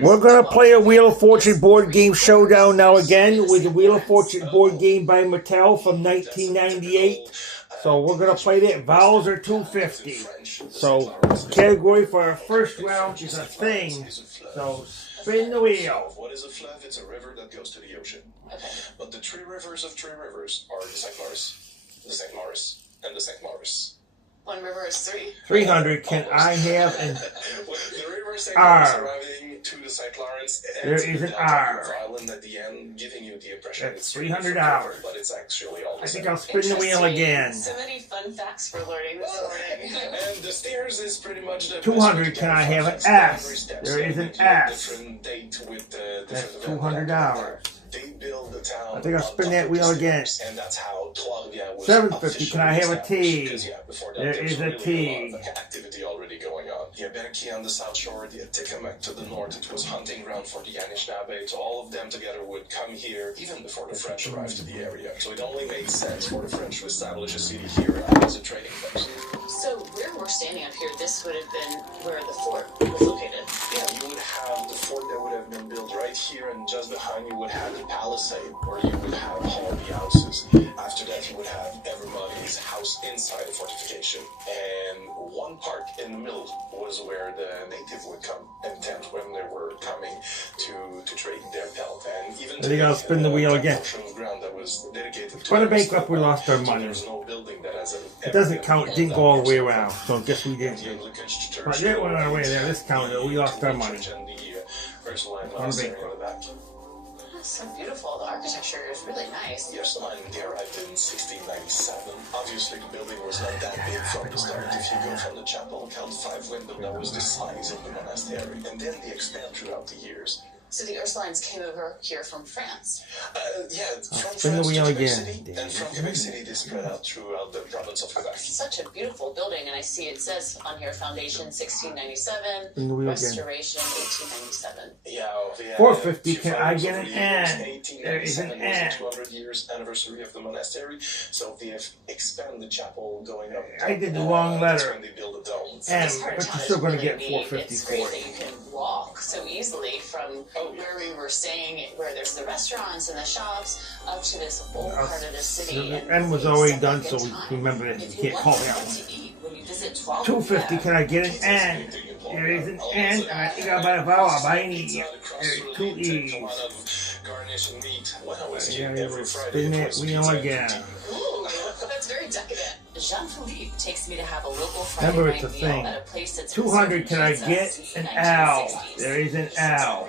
We're going to play a Wheel of Fortune board game showdown now again with the Wheel of Fortune board game by Mattel from 1998. So we're going to play that. Vowels are $2.50. So category for our first round is a thing. So spin the wheel. What is a fluv? It's a river that goes to the ocean. Okay. But the three rivers of three rivers are the St. Lawrence, the St. Lawrence, and the St. Lawrence. One river is 3? 300. Can I have an the river St. R? Lawrence arriving to the St. Lawrence, and there is an R. Island at the end, giving you the impression That's it's $300. but it's actually all the I think same. I'll spin the wheel again. So many fun facts for learning this morning. And the stairs is pretty much the 200. Can I have an S? There is an S. Different date with the That's $200. They build the town. I think I'll spin that wheel again. And that's how Claudia was 750. Can I have a T? There There is a T. Activity already going on. The Abenaki on the south shore, the Atikamekw to the north. It was hunting ground for the Anishinaabe. So all of them together would come here even before the French arrived to the area. So it only made sense for the French to establish a city here as a trading place. So where we're standing up here, this would have been where the fort was located. Yeah, you would have the fort that would have been built right here, and just behind you would have the palisade, where you would have all the houses. After that, you would have everybody's house inside the fortification. And one part in the middle was where the native would come and tent when they were coming to trade their pelt. And even I think I'll spin the wheel again. Ground that was dedicated to When a bankrupt, we lost our money. there's no building that has It doesn't count. It didn't go all the way around. So I guess we didn't. But that went our way there. This counted. We lost our money. That's so beautiful. The architecture is really nice. Yes, the line they arrived in 1697. Obviously, the building was not that big from the start. If you go from the chapel, count 5 windows, that was the size of the monastery. And then they expand throughout the years. So the Ursulines came over here from France. Yeah, from spin the France wheel to Quebec again. City, and from Quebec City they spread out throughout the province of Quebec. Such a beautiful building, and I see it says on here foundation 1697, Spin the wheel again. restoration 1897. Yeah, 450. Can I get an N? There is an 1897 N. was the 200 years anniversary of the monastery, so they have expanded the chapel going up. I did the wrong letter. That's when they build the dome. And This part but of you're town still is going to really get neat. 450 It's for great it. that you can walk so easily from where we were staying, where there's the restaurants and the shops, up to this old part of the city. The And N was really already set done, back so in we time. remember that. If You can't want call something that to eat when you visit 12 250. Can I get an N? There is an N. I think I'll buy a vowel. I'll buy an E. There are 2 E's. Garnish and meat. When I was I here gotta every Friday, spin it that was wheel pizza again. Ooh, that's very decadent. Jean-Philippe takes me to have a local Friday Remember, night it's a meal thing. at a place that's 200. Can I pizza get since an the L? 1960s. There is an L.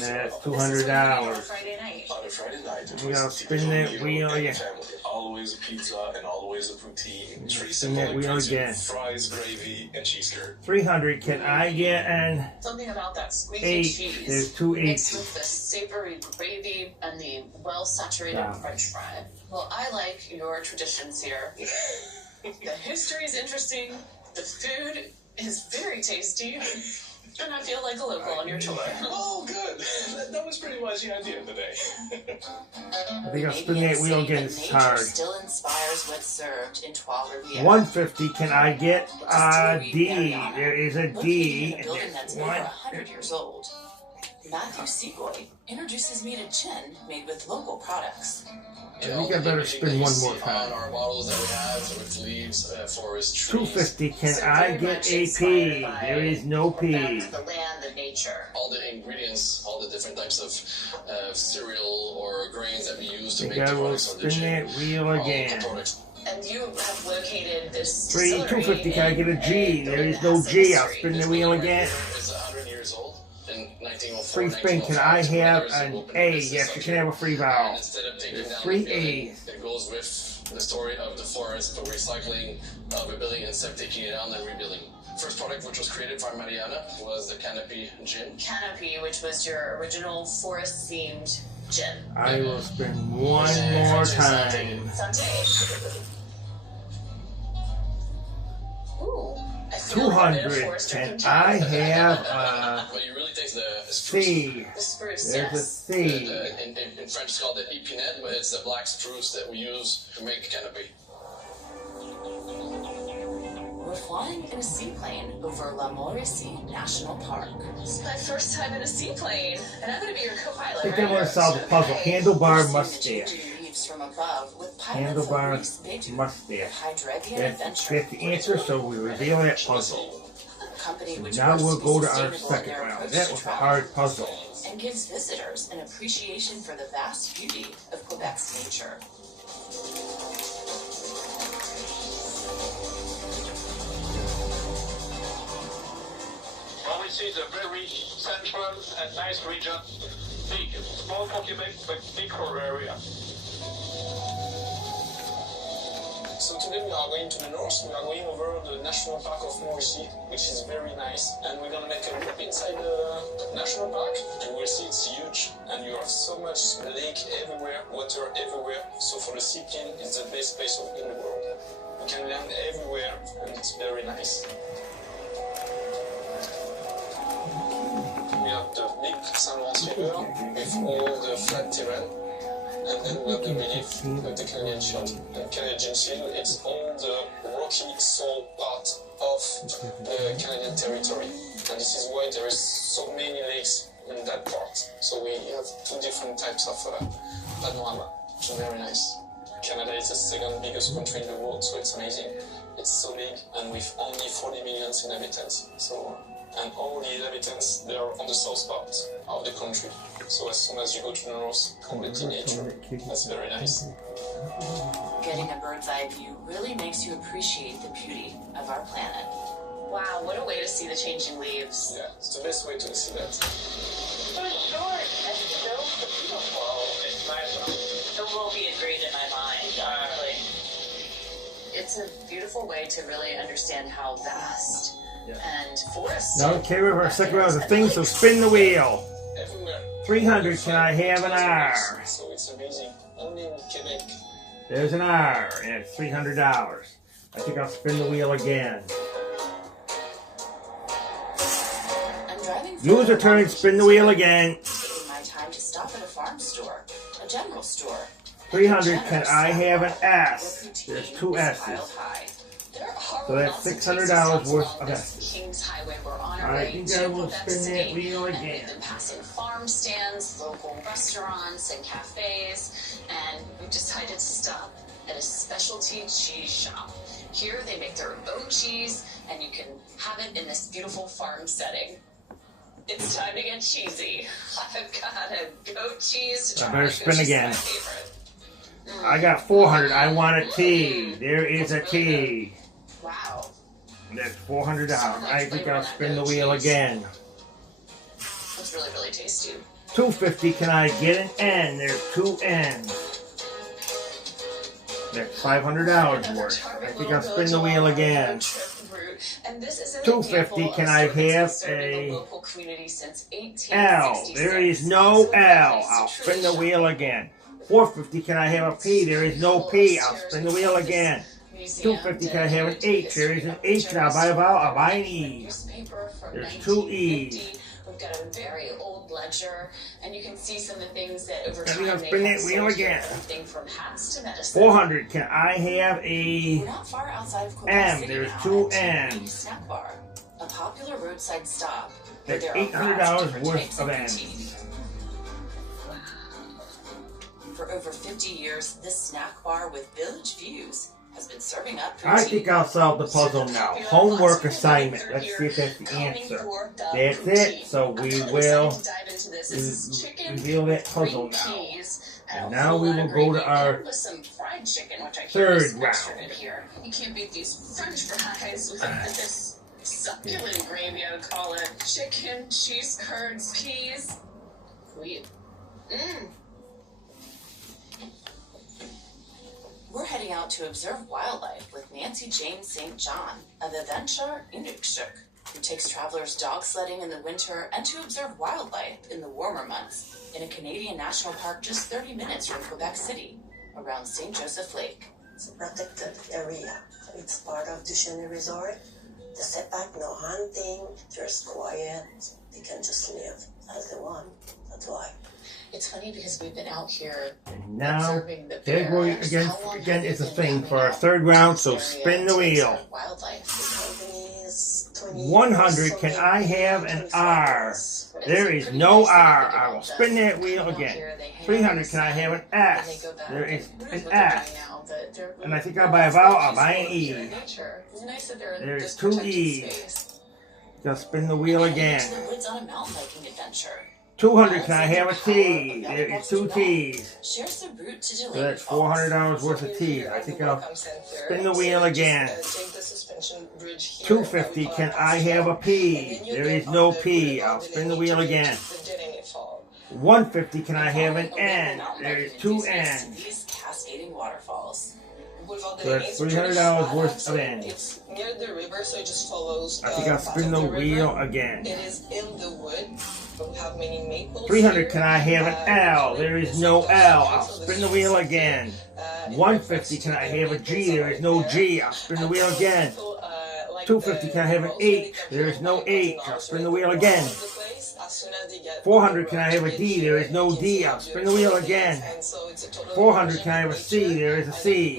That's $200. Friday night. On a Friday night, it We was gotta typical spin that meal wheel in the again. family. Always a pizza and always a poutine. 3 spin that simple wheel ingredients: again. fries, gravy, and cheese curd. 300. Can I get an Something about that squeaky 8? cheese There's 2 mixed H's. with the savory gravy and the well-saturated Wow. French fry. Well, I like your traditions here. The history is interesting. The food is very tasty. And I feel like a local on your tour. Oh, good. That was pretty much the idea of the day. I think I'll spin that wheel again. It's hard. Still inspires what's served in Trois-Rivières. 150. Can I get a D? There is a Located D. in a And building that's that's over 1. 100 years old. Matthew Seagoy introduces me to gin made with local products. I think I better spin one more time. On our bottles that we have with leaves, forest trees. 250. Can So I very get much a inspired P? by There is no back P. to the land, the nature. All the ingredients, all the different types of cereal or grains that we use to I make think the I will products on the spin gin. that wheel All the again. products. And you have located this 250. Can I get a G? There is no G. I'll spin the wheel again. It's 100 years old. In 1904, Free spin. Can I have an A? Yes, you can have a free vowel. Instead of taking There's down 3 the building, A's. it goes with the story of the forest, the recycling of a building instead of taking it down and rebuilding. First product which was created by Mariana was the Canopy Gin. Canopy, which was your original forest-themed gin. I will spin one more time. Santé. Ooh. I feel 200. like forest Can drinking I time. have a But you really taste the spruce. C? The spruce, There's a yes. C. In French it's called the épinette, but it's the black spruce that we use to make canopy. we're flying in a seaplane over La Mauricie National Park. This is my first time in a seaplane, and I'm going to be your co-pilot. I think I want to solve the puzzle. Handlebar mustache. From above with Handlebar mustache. That's the answer, so we reveal that puzzle. So now we'll go to our second round. That was a hard puzzle. And gives visitors an appreciation for the vast beauty of Quebec's nature. Mauricie is a very central and nice region. Big, small for Quebec, but big for area. So today we are going to the north. We are going over the National Park of Mauricie, which is very nice. And we're going to make a loop inside the National Park. You will see it's huge. And you have so much lake everywhere, water everywhere. So for the seaplane, it's the best place in the world. You can land everywhere, and it's very nice. We have the big Saint Laurent River with all the flat terrain. And then we have the relief of the Canadian Shield. And Canadian Shield, it's all the rocky soil part of the Canadian territory. And this is why there is so many lakes in that part. So we have two different types of panorama, which is very nice. Canada is the second biggest country in the world, so it's amazing. It's so big, and with only 40 million inhabitants. So, and all the inhabitants, they are on the south part of the country. So as soon as you go to the north, completely nature. That's very nice. Getting a bird's eye view really makes you appreciate the beauty of our planet. Wow, what a way to see the changing leaves. Yeah, it's the best way to see that. So short and so beautiful. It's nice. It will be ingrained in my mind, honestly. It's a beautiful way to really understand how vast and forested. Now, okay, we're our second round of the thing, so spin the wheel. Everywhere. 300, can I have an R? So it's amazing. Only in Quebec. There's an R, and it's $300. I think I'll spin the wheel again. I'm driving Use a turn, spin the wheel again. taking my time to stop at a farm store, a general store. 300, can I have an S? There's two S's. So that's $600 worth of S's. Kings Highway, we're on our I way think to I will Quebec spin that City, wheel and again. we've been passing farm stands, local restaurants, and cafes, and we decided to stop at a specialty cheese shop. Here they make their own cheese, and you can have it in this beautiful farm setting. It's time to get cheesy. I've got a goat cheese to try. I better spin which is again. my favorite. I got 400. I want a T. There is a T. Wow. That's $400. I think I'll spin the wheel again. It's really, really tasty. 250. Can I get an N? There's two N's. That's $500 worth. I think I'll spin the wheel again. 250. Can I have a L? There is no L. I'll spin the wheel again. 450. Can I have a P? There is no P. I'll spin the wheel again. 250. Can I have an H? There is an H. Can I buy a vowel? I'll buy an E. There's two E's. We've got a very old ledger, and you can see some of the things that over I time think I'll they spin have that wheel sold here. again. Everything from hats to medicine. 400. Can I have a We're not far outside of Quebec M? City There's now two at M's. Snack Bar, a popular roadside stop. where That's there are $800 different worth types of poutine. M's. For over 50 years, this snack bar with village views has been serving up poutine. I think I'll solve the puzzle now. Homework assignment. Let's see if that's the answer. That's it. So we will reveal that puzzle now. And now we will go to our third round. You can't beat these French fries with this succulent gravy, I would call it. Chicken, cheese curds, peas. We're heading out to observe wildlife with Nancy Jane St. John of Adventure Inukshuk, who takes travelers dog sledding in the winter and to observe wildlife in the warmer months in a Canadian national park just 30 minutes from Quebec City, around St. Joseph Lake. It's a protected area. It's part of Duchenne Resort. The setback, no hunting, just quiet. They can just live as they want. That's why. It's funny because we've been out here And now, observing the category bears. again, How long again have it's a you been thing coming for our out third round, so this area spin the to wheel. observe wildlife? The company is 20 100, years, can so I maybe have an 25 R? years. There It's is pretty no nice to R. think I will about spin them. that wheel Out again. here, they hang out 300, in the can I have an sun, and S? they go back. There is Who knows an what they're S. doing now, but they're And I think really I'll buy a vowel, I'll nice buy an people E. here in nature. It's nice that they're in There's this two protected E's. space. Just spin the wheel Heading again. to the woods on a mountain biking adventure. 200, can I have a T? There is two T's. Shares the route to So Delaney that's Falls. $400 worth of T's. I think I'll spin the wheel again. 250, can I have a P? There is no P. I'll spin the wheel again. 150, can I have an N? There is two N's. These cascading waterfalls. So that's $300 worth of N's. It's near the river, so it just follows. I think I'll spin the wheel again. It is in the wood. We have many maples. 300, can I have an L? There is no L. I'll spin the wheel again. 150, can I have a G? There is no G. I'll spin the wheel again. 250, can I have an H? There is no H. I'll spin the wheel again. 400, can I have a D? There is no D. I'll spin the wheel again. 400, can I have a C? There is a C.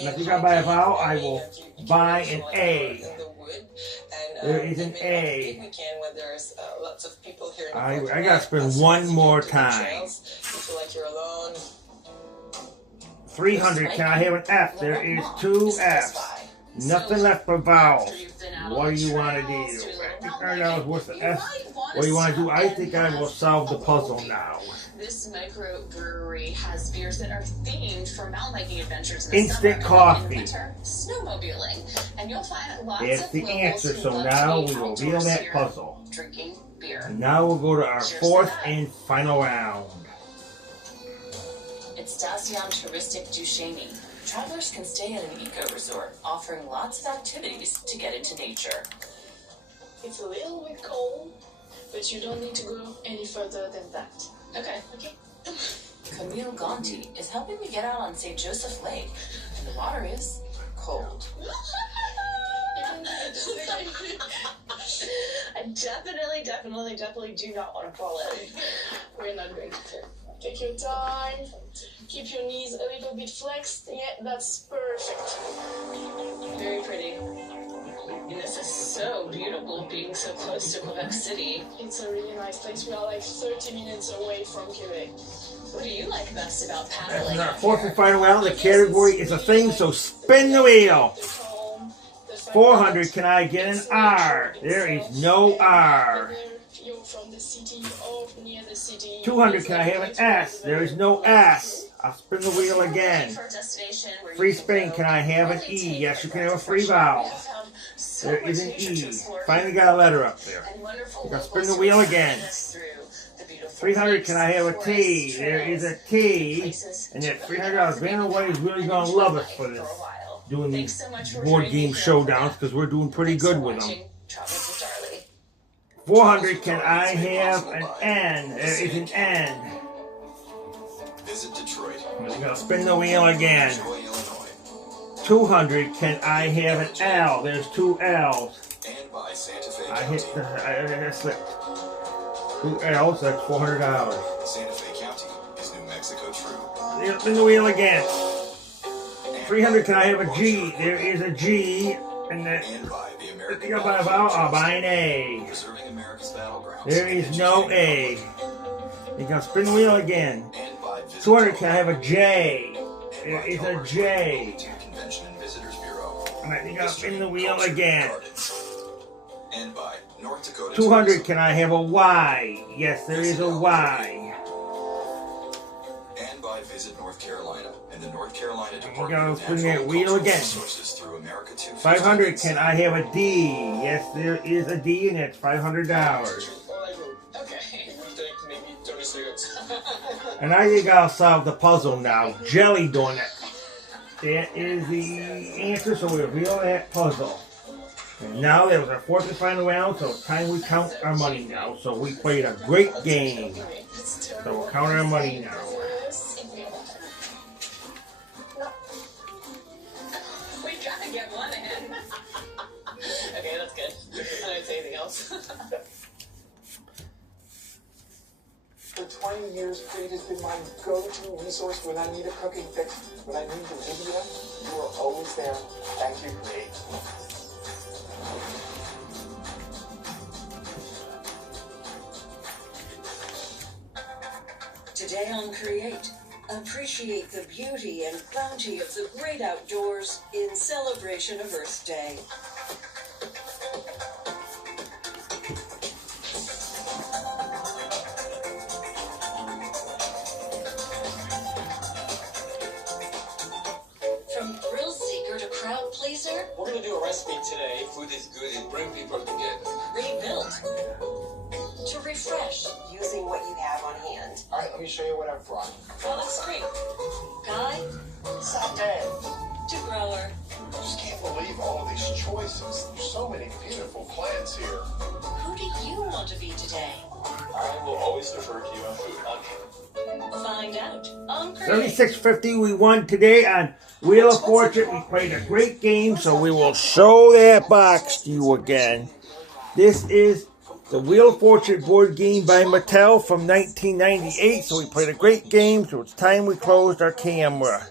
And if you got to buy a vowel, I will buy an A. There is an A. I got to spin one more time. 300, can I have an F? There is two F's. Nothing left but vowels. What do you want to do? $300 worth of F. What do you want to do? I think I will solve the puzzle now. This microbrewery has beers that are themed for mountain biking adventures in the Instant summer, coffee. and in winter, snowmobiling. And you'll find lots That's of the locals answer, who so love now to be we will outdoors reveal that here, puzzle. drinking beer. And now we'll go to our Cheers to fourth that. and final round. It's Dacian Touristic Duchesne. Travelers can stay at an eco-resort, offering lots of activities to get into nature. It's a little bit cold, but you don't need to go any further than that. Okay. Camille Gonti is helping me get out on St. Joseph Lake, and the water is cold. I definitely do not want to fall in. We're not going to fail. Take your time. Keep your knees a little bit flexed. Yeah, that's perfect. Very pretty. And this is so beautiful being so close to Quebec City. It's a really nice place. We are like 30 minutes away from Quebec. What do you like best about And paddling? our fourth and final round, the category is a thing, so spin the wheel. The calm, the fact 400, that can I get an it's R? nature There is itself, no R. whether you're from the city or near the city. 200, can I have an S? There is no S. I'll spin the wheel again. For a destination where Free you can spin, go can I have an really E? take Yes, you can have a advantage free of vowel. We have found so There much is an nature to E. explore Finally got a letter up there. and wonderful You got to locals spin the who wheel will again. guide us through the beautiful 300, can I have a lakes, T? forests, There is a trails, T. places And to that really $300. Vanna White is really going to love us for this. while. Doing Thanks so much for board joining game me here. showdowns because we're doing pretty Thanks good for with them. watching Travels with Darley. 400, can I have an N? There is an N. Visit Detroit. I'm going to spin the wheel again. Enjoy Illinois. 200, can I have an L? There's two L's. And by Santa Fe I County. hit I slipped. Two L's, that's $400. Santa Fe County is New Mexico true. Spin the wheel again. 300, can I have a G? There is a G. And that, And by the if American you got by a vowel, I'll buy an A. Preserving America's battlegrounds. There is no A. You can spin the wheel again. And by Visit 200, can I have a J? And There by is a Culver's J. Volunteer Convention and Visitors Bureau. And I think I'll History, spin the wheel culture, again. gardens. And by North Dakota 200, Tourism. can I have a Y? Yes, there is a Y. And by Visit North Carolina and the North Carolina gotta Department of spin that Natural and wheel Cultural again. Resources through America 2 500, can I have a D? Yes, there is a D, and that's $500. Okay. It will take maybe 30 seconds. And I think I'll solve the puzzle now. Jelly donut. That is the answer, so we reveal that puzzle. And now that was our fourth and final round, so it's time we count our money now. So we played a great game. So we'll count our money now. We gotta get one in. Okay, that's good. I didn't say anything else. 20 years, Create has been my go-to resource when I need a cooking fix. When I need the video, you are always there. Thank you, Create. Today on Create, appreciate the beauty and bounty of the great outdoors in celebration of Earth Day. From thrill seeker to crowd pleaser, We're gonna do a recipe today. Food is good and bring people together. rebuilt to refresh, Using what you have on hand. All right, let me show you what I've brought. on its screen, guide Saute. to grower. I just can't believe all of these choices. There's so many beautiful plants here. Who do you want to be today? I will always defer to you on food. Find out on Create. 3650 we won today on Wheel of Fortune. We played a great game, so we will show that box to you again. This is the Wheel of Fortune board game by Mattel from 1998. So we played a great game, so it's time we closed our camera.